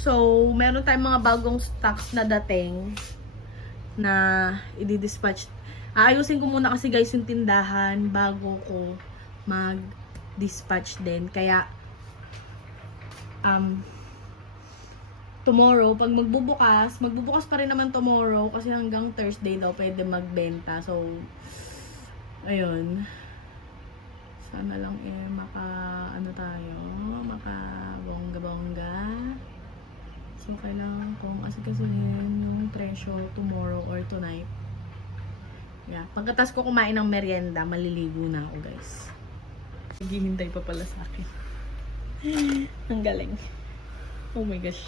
So, meron tayong mga bagong stocks na dating na i-dispatch. Aayusin ko muna kasi guys yung tindahan bago ko mag-dispatch din. Kaya, tomorrow, pag magbubukas pa rin naman tomorrow kasi hanggang Thursday daw pwede magbenta. So, ayun. Sana lang maka bongga-bongga. So, kailangan kong asikasuhin yung presyo tomorrow or tonight. Yeah. Pagkatas ko kumain ng merienda, maliligo na ako, guys. Naghihintay pa pala sa akin. Ang galing. Oh my gosh.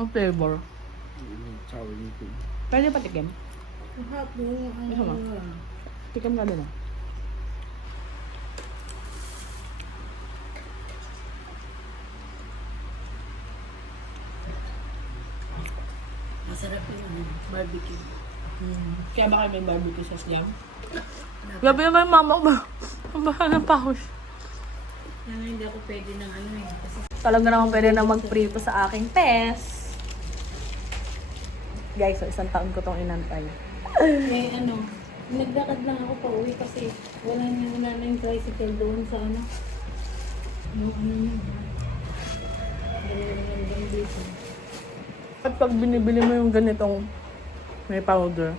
Ang flavor. Sour nito. Pwede pa tikim? Hapon, Ano ba? Tikim ka doon. Masarap yung barbecue. Kaya ba kayo may barbecue sauce niya? Gabi naman yung mama ko ba? Ang bahala ng pahos. Hindi ako pwede ng ano eh. Kasi Talaga naman pwede na magprito sa aking pes. Guys, so 1 taon ko tong inantay. naglakad lang ako pa uwi kasi wala na yung tricycle doon sa ano. Yung ano yun. Ganyan dito. At pag binibili mo yung ganitong may powder,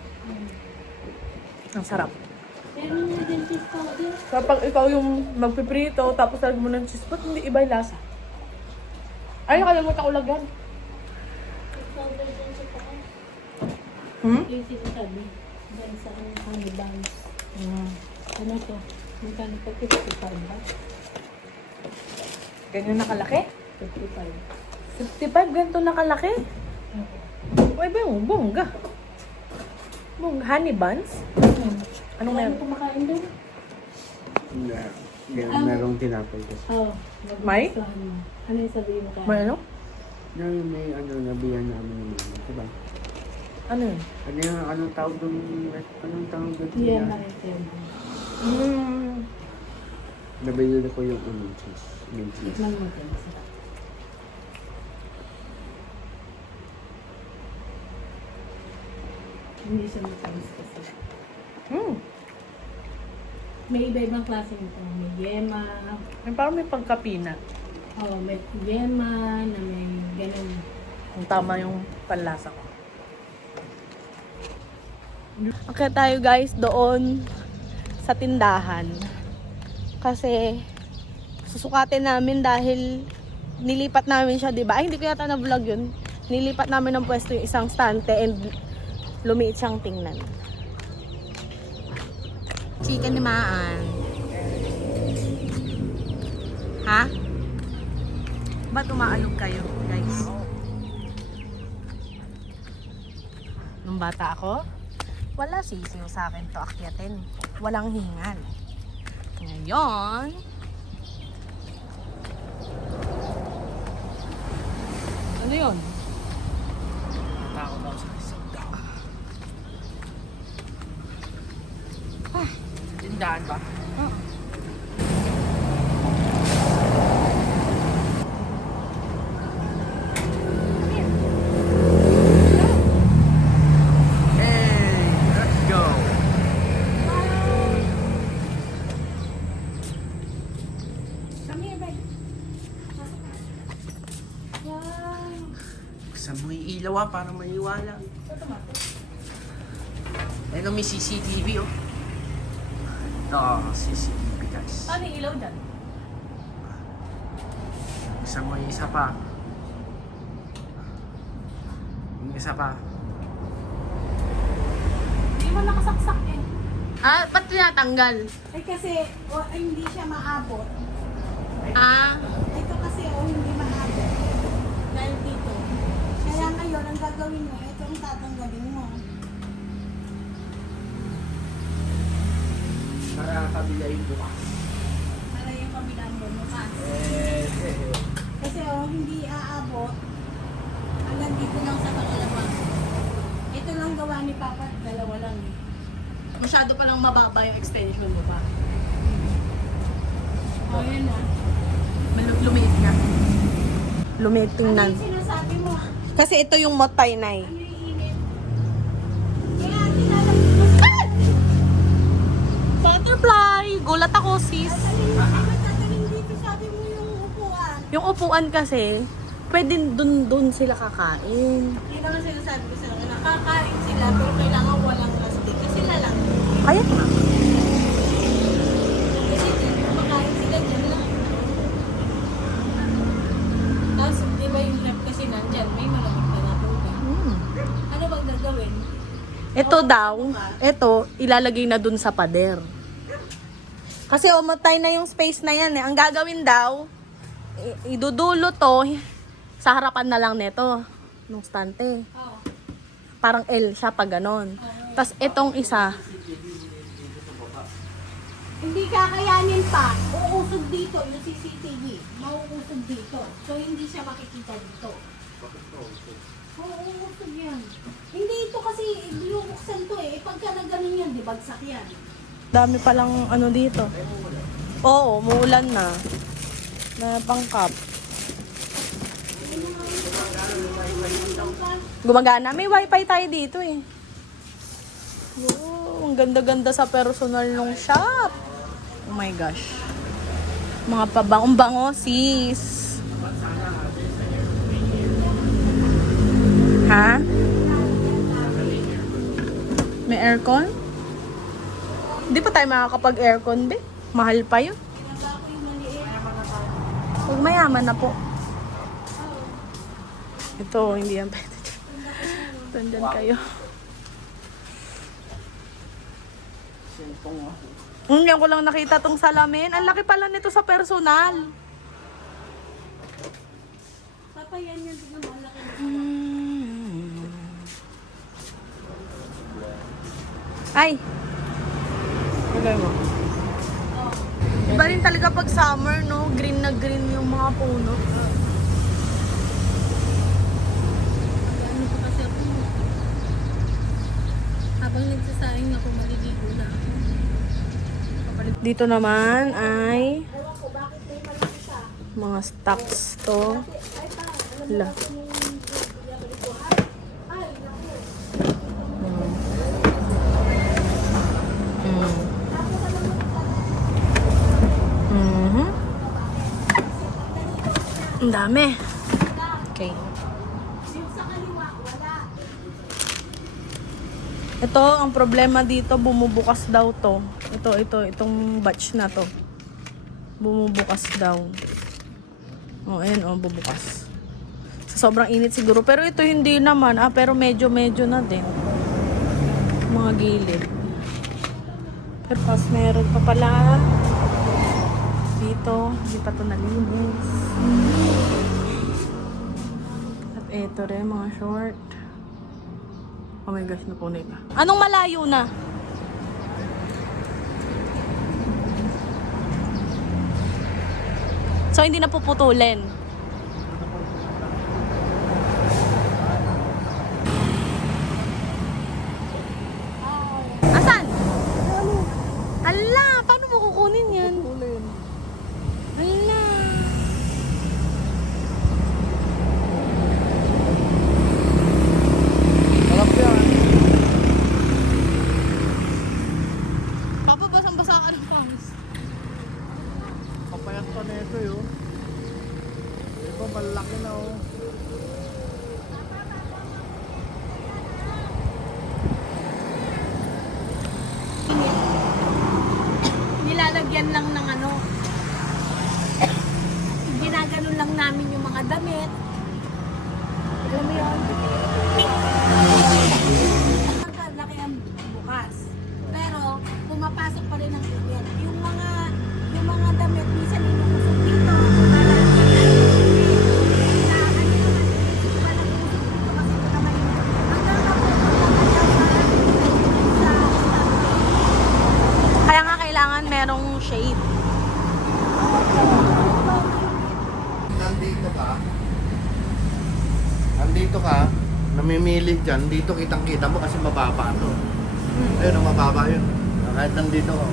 ang sarap. Pero yung dentist powder. Kapag ikaw yung magpiprito, tapos lagyan mo ng cheese, ba't hindi iba yung lasa? Ay, nakalimutan ko lagyan. Powder dyan sa paa. Hmm? Yung sinasabi. Dahil sa honey buns. Ano to? Magkano pa 55 ba? Ganyan nakalaki? 55. 55, ganito nakalaki? Uy, ba yung bongga? Bongga, honey buns? Anong Ano meron? kumakain doon? Merong tinapay kasi. Oo. May? Ano yung sabihin mo kaya? May ano? May nabihan namin ng mama. Diba? Ano yun? Anong tawag doon? Anong tawag doon? Yeah, ma-FM. Nabili ko yung cheese. Mint cheese. Tikman mo din. Sarap. Hindi siya matamis kasi. May iba-ibang klase nito. May yema. Parang may pagkapina. Oh, may yema na may ganun. Kung tama yung panlasa ko. Okay tayo guys doon sa tindahan. Kasi susukatin namin dahil nilipat namin siya, di ba? Ay, hindi ko yata na-vlog yun. Nilipat namin ng pwesto yung isang stante and lumiit siyang tingnan. Chicken ni Maan. Ha? Ba't umaalog kayo, guys? Nung bata ako, wala sisiw sa akin to akyatin. Walang hingal. Ngayon, ano yun? Tao daw sa isang daw. Tindahan ba? Hey, let's go. Come here, babe. Wow. Buksan mo yung ilaw para maiwala. Ayun may CCTV oh. Ito, CCTV guys. Ano yung ilaw dyan? Buksan mo yung isa pa. Yung isa pa. Hindi mo nakasaksak eh. Ah, ba't tinatanggal? Ay kasi hindi siya maabot. Ah, Ito kasi hindi mahaba. Dahil dito. Kaya ngayon, ang gagawin mo, ito ang tatanggalin mo. Para kabila yung bukas. Para yung kabilang mo bukas. Eh. Kasi hindi aabot. Hanggang dito lang sa pangalawa. Ito lang gawa ni Papa, dalawa lang eh. masyado pa lang mababa yung extension mo pa. O, yan na. Lumiit na. Lumiit Ano tingnan. yung sinasabi mo? Kasi ito yung motay na eh. Ano yung init? Kaya tinalagay mo sa... Butterfly! Gulat ako, sis. Tataling dito, sabi mo yung upuan. Yung upuan kasi, pwede dun sila kakain. Yun naman sinasabi ko sa kanila. Nakakain sila, pero kailangan walang plastic. Kasi sila lang. Kaya nga. Kasi makain sila dyan lang. Tapos, di ba yung rep kasi nandyan, may malamig na natuga. Ano bang gagawin? Ito daw, ito, ilalagay na dun sa pader. Kasi umatay na yung space na yan eh. Ang gagawin daw, idudulo to sa harapan na lang nito. Nung stante. Oo. Parang L siya pag ganon. Tapos itong isa, Hindi kakayanin pa. Uusog dito yung CCTV. Mauusog dito. So, hindi siya makikita dito. Oo, uusog yan. Hindi ito kasi binubuksan to eh. Pagka na ganun yan, di bagsak yan. dami palang ano dito. Oo, muulan na. Na pangkap. Gumagana. May wifi tayo dito eh. Wow, ang ganda-ganda sa personal nung shop. Oh my gosh. Mga pabangong-bango, sis. Ha? May aircon? Hindi pa tayo makakapag-aircon, be. Mahal pa yun. Pinagawa ko yung maliit. Huwag mayaman na po. Ito, hindi yan pwede. Tandyan kayo. Sintong ako. Ngayon ko lang nakita tong salamin. Ang laki pala nito sa personal. Papa, yan yan. Tignan mo, ang laki. Ay! Lagay mo. Iba rin talaga pag summer, no? Green na green yung mga puno. Ano pa kasi ako. Habang nagsasaing ako, maliligo na ako. Dito naman ay Ewan ko, bakit may malaki siya? mga stocks to. Ay, pa, alam mo La. bakit yung pinabalik ko? Ay, naku. Mm. Mhm. Ang dami. Okay. Yung sa kaliwa, wala. Ito, ang problema dito, bumubukas daw to. Itong batch na to. Bumubukas daw. Oh, ayan, oh, bubukas. Sa sobrang init siguro. Pero ito hindi naman, pero medyo na din. Mga gilid. Pero pas meron pa pala. Dito, hindi pa to nalinis. At eto rin, mga short. Oh my gosh, napunay pa. Anong malayo na? So, hindi na puputulin. Asan? Ala, paano mo kukunin yan? Ala. Malap yan. Papa, basang-basa ka ng pants. Papayat pa na ito yun. Ito malaki na oh. Nilalagyan lang ng ano. Ginaganon lang namin yung mga damit. Alam mo yun? Laki ang bukas. Pero pumapasok pa rin ang init. Yung mga damit minsan inuusok dito. shade. Nandito ka, namimili dyan, dito kitang-kita mo kasi mababa to. Ayun, ang mababa yun. Kahit nandito ko.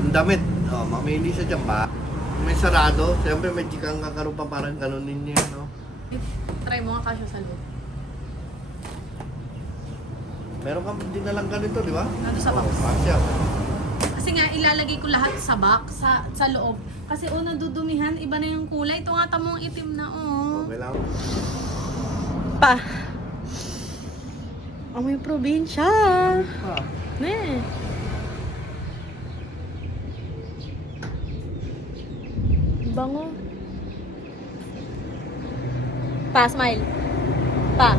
Yung damit, mamili siya dyan ba? May sarado, siyempre may chikang kakaroon pa parang ganunin niya, no? Try mo nga kasya sa loob. Meron kang dinalang ganito, di ba? Nandun sa box. Kasya. Kasi nga, ilalagay ko lahat sa box, sa loob. Kasi nadudumihan, iba na yung kulay. Ito nga tamong itim na, Okay lang. Pa! Amoy probinsya! Ne! Bango. Pa, smile. Pa.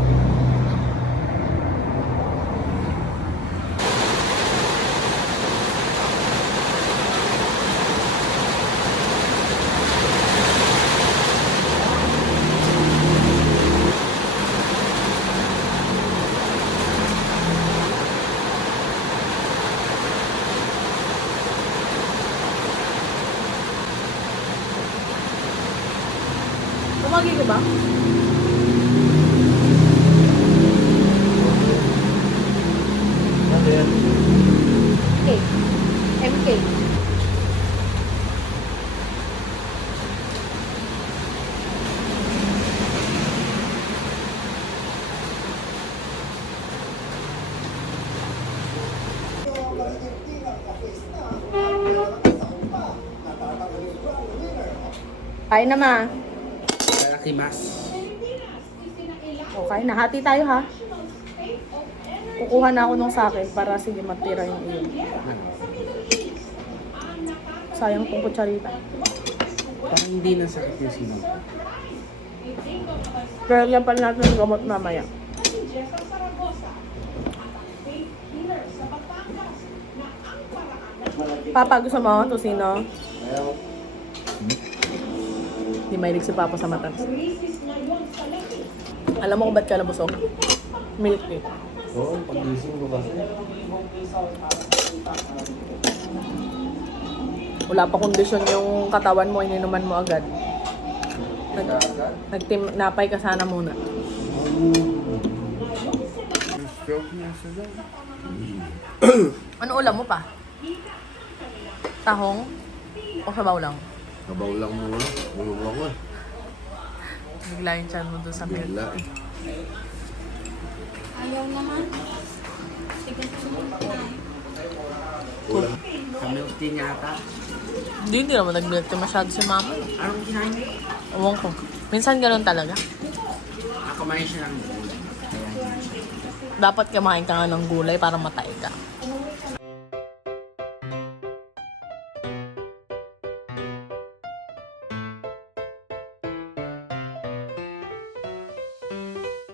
Tumagi ko ba? Ano yan? K. MK. Kain na ma. Nakakimas. Okay, nahati tayo ha. Kukuha na ako nung sa akin para sige matira yung iyon. Sayang tong kutsarita. Parang hindi na sakit yung sinag. Pero yan pa natin yung gamot mamaya. Papa, gusto mo ito sino? Ayaw. Hindi mahilig si Papa sa matamis. Alam mo kung ba't ka nabusog? Milk tea. Oo, pagising ko kasi. Wala pa kondisyon yung katawan mo, ininuman mo agad. Napay ka sana muna. Stroke niya sa dyan. Ano ulam mo pa? Tahong? O sabaw lang? Kabaw lang muna. Bulong ako eh. Bigla yung chan mo doon sa milk. Bigla eh. Ayaw naman. Ulam. Sa milk tea niya ata. Hindi naman nag-milk tea masyado si mama. Anong kinain niya? Ewan ko. Minsan ganun talaga. Kumain siya ng gulay. Kaya hindi siya. Dapat kumain ka nga ng gulay para matay ka.